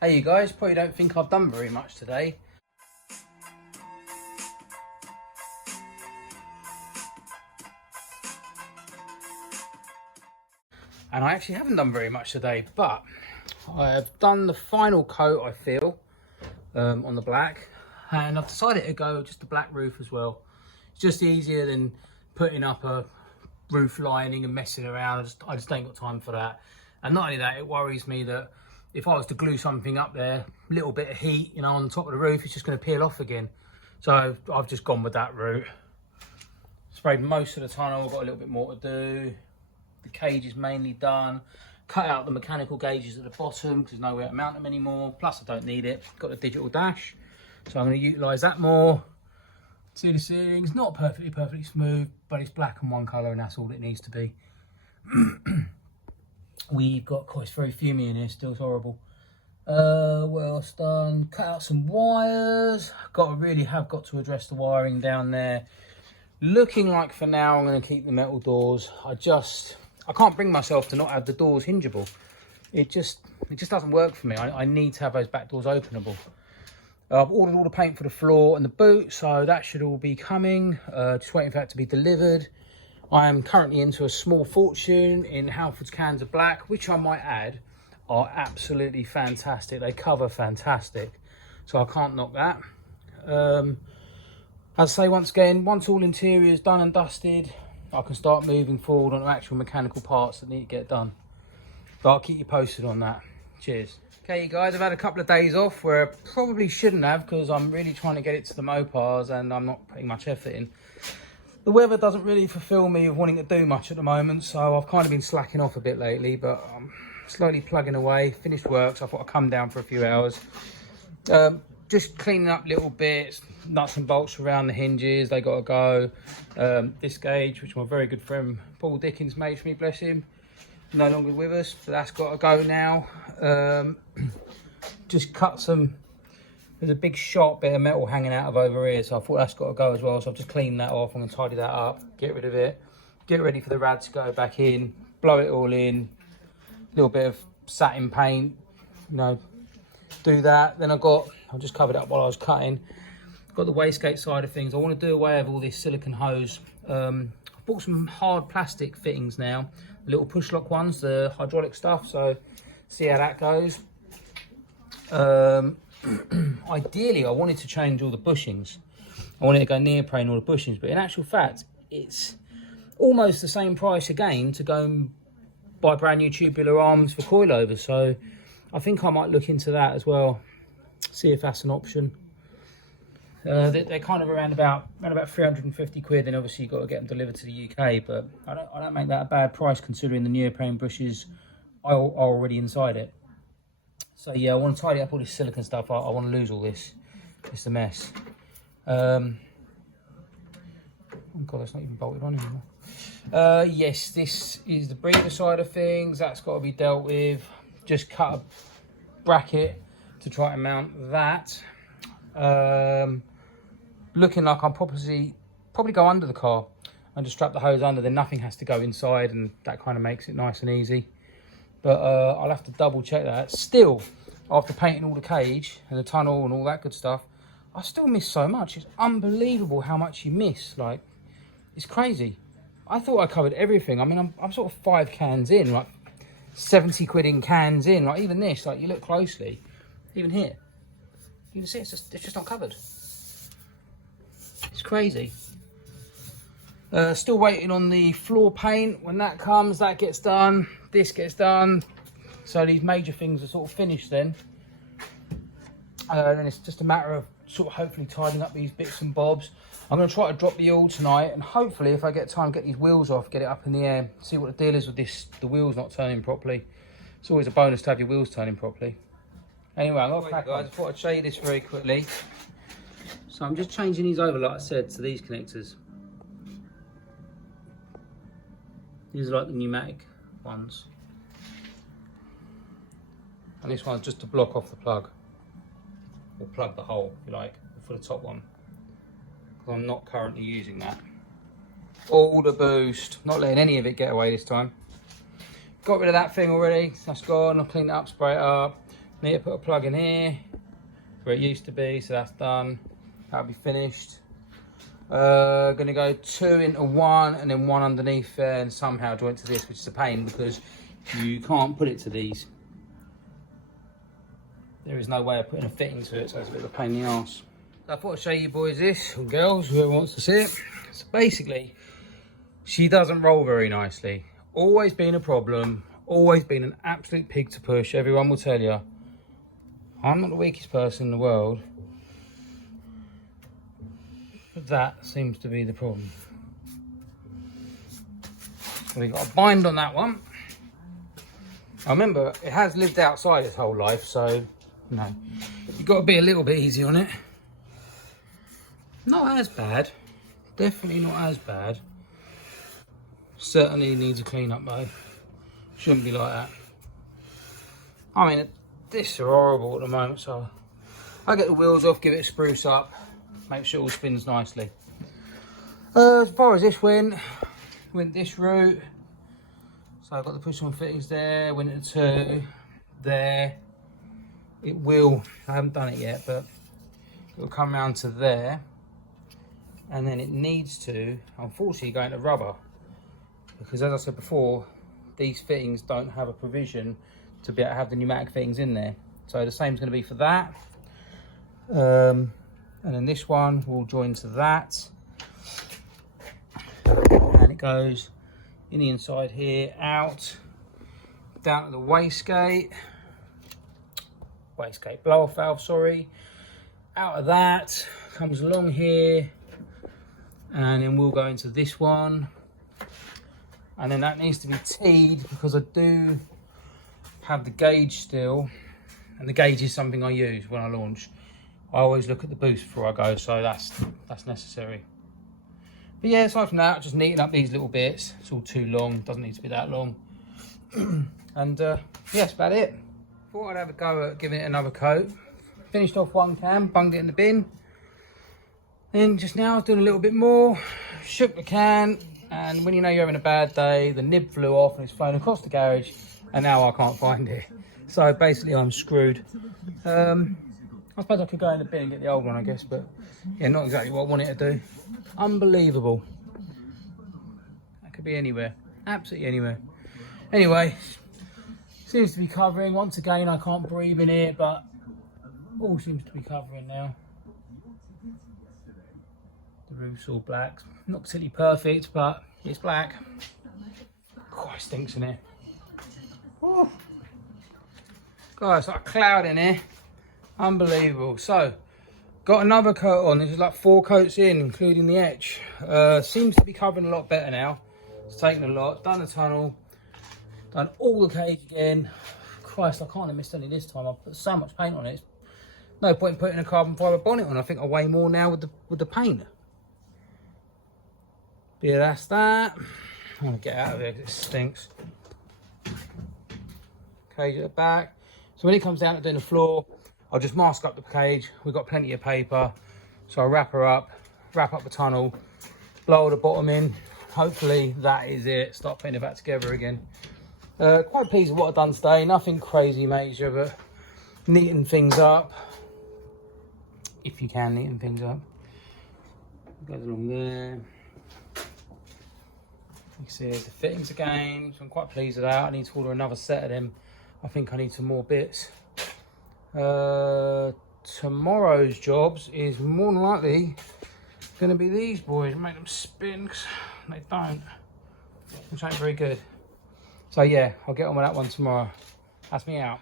Hey you guys, probably don't think I've done very much today. And I actually haven't done very much today, but I have done the final coat, I feel, on the black. And I've decided to go just the black roof as well. It's just easier than putting up a roof lining and messing around. I just ain't got time for that. And not only that, it worries me that if I was to glue something up there, a little bit of heat, you know, on the top of the roof, it's just going to peel off again. So I've just gone with that route. Sprayed most of the tunnel, I've got a little bit more to do. The cage is mainly done. Cut out the mechanical gauges at the bottom because there's nowhere to mount them anymore. Plus I don't need it. Got the digital dash, so I'm going to utilise that more. See the ceiling's not perfectly smooth, but it's black and one colour and that's all it needs to be. We've got, it's very fumey in here still, it's horrible. What else done? Cut out some wires. Really have got to address the wiring down there. Looking like for now I'm going to keep the metal doors. I can't bring myself to not have the doors hingeable. It just doesn't work for me. I need to have those back doors openable. I've ordered all the paint for the floor and the boot, so that should all be coming. Just waiting for that to be delivered. I am currently into a small fortune in Halford's cans of black, which I might add are absolutely fantastic. They cover fantastic, so I can't knock that. As I say, once again, once all interior is done and dusted, I can start moving forward on actual mechanical parts that need to get done. But I'll keep you posted on that. Cheers. Okay, you guys, I've had a couple of days off where I probably shouldn't have because I'm really trying to get it to the Mopars and I'm not putting much effort in. The weather doesn't really fulfill me of wanting to do much at the moment, so I've kind of been slacking off a bit lately, but I'm slowly plugging away. Finished work, so I thought I'd come down for a few hours. Just cleaning up little bits, nuts and bolts around the hinges, they got to go. This gauge, which my very good friend Paul Dickens made for me, bless him, no longer with us, but that's got to go now. Just cut some, there's a big sharp bit of metal hanging out of over here, so I thought that's got to go as well, so I've just cleaned that off. I'm going to tidy that up, get rid of it, get ready for the rad to go back in, blow it all in, a little bit of satin paint, you know, do that. Then I just covered up while I was cutting. Got the wastegate side of things. I want to do away with all this silicone hose. I've bought some hard plastic fittings now, the little push lock ones, the hydraulic stuff, so see how that goes. Ideally I wanted to change all the bushings. I wanted to go neoprene all the bushings, but in actual fact it's almost the same price again to go and buy brand new tubular arms for coilovers, so I think I might look into that as well, see if that's an option. They're kind of around about 350 quid, and obviously you've got to get them delivered to the UK, but I don't make that a bad price considering the neoprene bushes are already inside it. So yeah, I want to tidy up all this silicone stuff. I want to lose all this. It's a mess. Oh God, that's not even bolted on anymore. Yes, this is the breather side of things. That's got to be dealt with. Just cut a bracket to try and mount that. Looking like I'll probably go under the car and just strap the hose under, then nothing has to go inside, and that kind of makes it nice and easy. But I'll have to double check that. Still, after painting all the cage and the tunnel and all that good stuff, I still miss so much. It's unbelievable how much you miss. Like, it's crazy. I thought I covered everything. I mean, I'm sort of 5 cans in, like 70 quid in cans in. Like even this, like you look closely, even here, you can see it's just not covered. It's crazy. Still waiting on the floor paint. When that comes, that gets done. This gets done. So these major things are sort of finished then. Then it's just a matter of sort of hopefully tidying up these bits and bobs. I'm going to try to drop the yawl tonight, and hopefully if I get time, get these wheels off, get it up in the air, see what the deal is with the wheels not turning properly. It's always a bonus to have your wheels turning properly. Anyway, I'm going to crack on. I thought I'd show you this very quickly. So I'm just changing these over, like I said, to these connectors. These are like the pneumatic ones. And this one's just to block off the plug. Or plug the hole, if you like, for the top one. Because I'm not currently using that. All the boost. Not letting any of it get away this time. Got rid of that thing already. That's gone. I'll clean it up, spray it up. Need to put a plug in here where it used to be, so that's done. That'll be finished. Gonna go 2 into 1 and then 1 underneath there and somehow joint to this, which is a pain because you can't put it to these. There is no way of putting a fitting to it, so it's a bit of a pain in the arse. So I thought I'd show you boys this, or girls, whoever wants to see it. So basically, she doesn't roll very nicely. Always been a problem, always been an absolute pig to push, everyone will tell you. I'm not the weakest person in the world, but that seems to be the problem. So we've got a bind on that one. I remember, it has lived outside its whole life, so, you know, you've got to be a little bit easy on it. Not as bad, definitely not as bad. Certainly needs a clean up though. Shouldn't be like that. I mean, this are horrible at the moment, so I get the wheels off, give it a spruce up, make sure it all spins nicely. As far as this went this route. So I've got the push on fittings there, went into 2 there. It will, I haven't done it yet, but it will come round to there. And then it needs to, unfortunately, go into rubber. Because as I said before, these fittings don't have a provision to be able to have the pneumatic fittings in there. So the same is going to be for that. And then this one will join to that. And it goes in the inside here, out, down to the wastegate blow off valve, sorry. Out of that, comes along here, and then we'll go into this one. And then that needs to be teed because I do have the gauge still, and the gauge is something I use when I launch. I always look at the boost before I go, so that's necessary. But yeah, aside from that, just neaten up these little bits. It's all too long, doesn't need to be that long. And yeah, that's about it. Thought I'd have a go at giving it another coat. Finished off one can, bunged it in the bin. Then just now doing a little bit more, shook the can, and when you know you're having a bad day, the nib flew off and it's flown across the garage, and now I can't find it. So basically I'm screwed. I suppose I could go in the bin and get the old one, I guess, but yeah, not exactly what I want it to do. Unbelievable. That could be anywhere, absolutely anywhere. Anyway, seems to be covering. Once again, I can't breathe in it, but all seems to be covering now. The roof's all black. Not particularly perfect, but it's black. God, it stinks in here. Oh. God, it's like a cloud in here. Unbelievable. So, got another coat on. This is like 4 coats in, including the etch. Seems to be covering a lot better now. It's taken a lot. Done the tunnel. Done all the cage again. Christ, I can't have missed any this time. I've put so much paint on it. No point in putting a carbon fibre bonnet on. I think I weigh more now with the paint. But yeah, that's that. I want to get out of here because it stinks. Cage at the back. So when it comes down to doing the floor, I'll just mask up the cage. We've got plenty of paper. So I'll wrap her up, wrap up the tunnel, blow the bottom in. Hopefully that is it. Start putting it back together again. Quite pleased with what I've done today. Nothing crazy major, but neaten things up. If you can neaten things up. Goes along there. You can see there's the fittings again. So I'm quite pleased with that. I need to order another set of them. I think I need some more bits. Tomorrow's jobs is more than likely going to be these boys. Make them spin, 'cause they don't. Which ain't very good. So yeah, I'll get on with that one tomorrow. That's me out.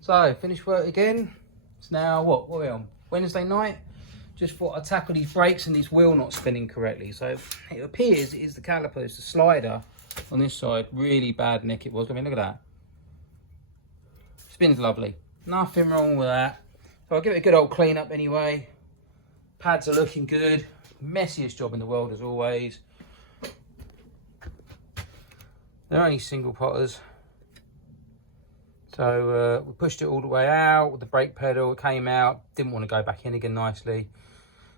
So, finished work again. It's now, what are we on? Wednesday night. Just thought I'd tackle these brakes and this wheel not spinning correctly. So, it appears it is the calipers, the slider on this side. Really bad nick it was. I mean, look at that. Spins lovely. Nothing wrong with that. So, I'll give it a good old clean up anyway. Pads are looking good. Messiest job in the world as always. They're only single potters. So we pushed it all the way out with the brake pedal. It came out. Didn't want to go back in again nicely.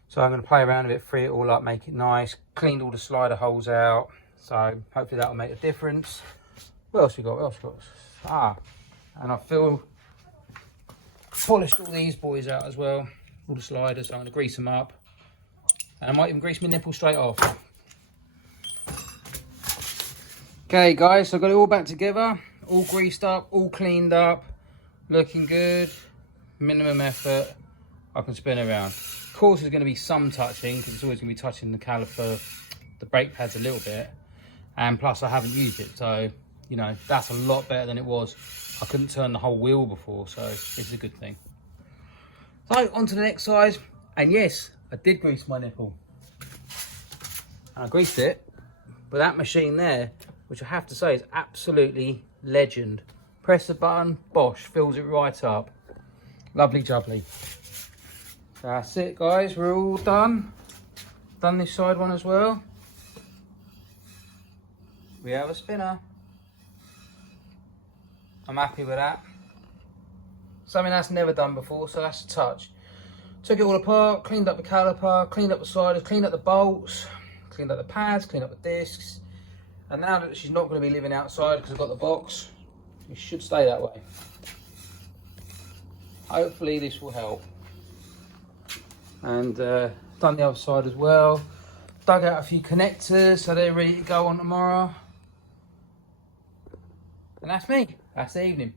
So I'm going to play around a bit, free it all up, make it nice. Cleaned all the slider holes out. So hopefully that will make a difference. What else we got? And I feel polished all these boys out as well, all the sliders, so I'm going to grease them up. And I might even grease my nipple straight off. Okay guys, so I've got it all back together, all greased up, all cleaned up, looking good, minimum effort, I can spin around. Of course there's going to be some touching, because it's always going to be touching the caliper, the brake pads a little bit, and plus I haven't used it, so you know, that's a lot better than it was. I couldn't turn the whole wheel before, so this is a good thing. So on to the next side, and yes, I did grease my nipple. And I greased it with that machine there, which I have to say is absolutely legend. Press the button, bosh, fills it right up. Lovely jubbly. So that's it guys, we're all done. Done this side one as well. We have a spinner. I'm happy with that. Something that's never done before, so that's a touch. Took it all apart, cleaned up the caliper, cleaned up the sliders, cleaned up the bolts, cleaned up the pads, cleaned up the discs. And now that she's not going to be living outside because I've got the box, it should stay that way. Hopefully this will help. And done the other side as well. Dug out a few connectors so they're ready to go on tomorrow. And that's me. That's the evening.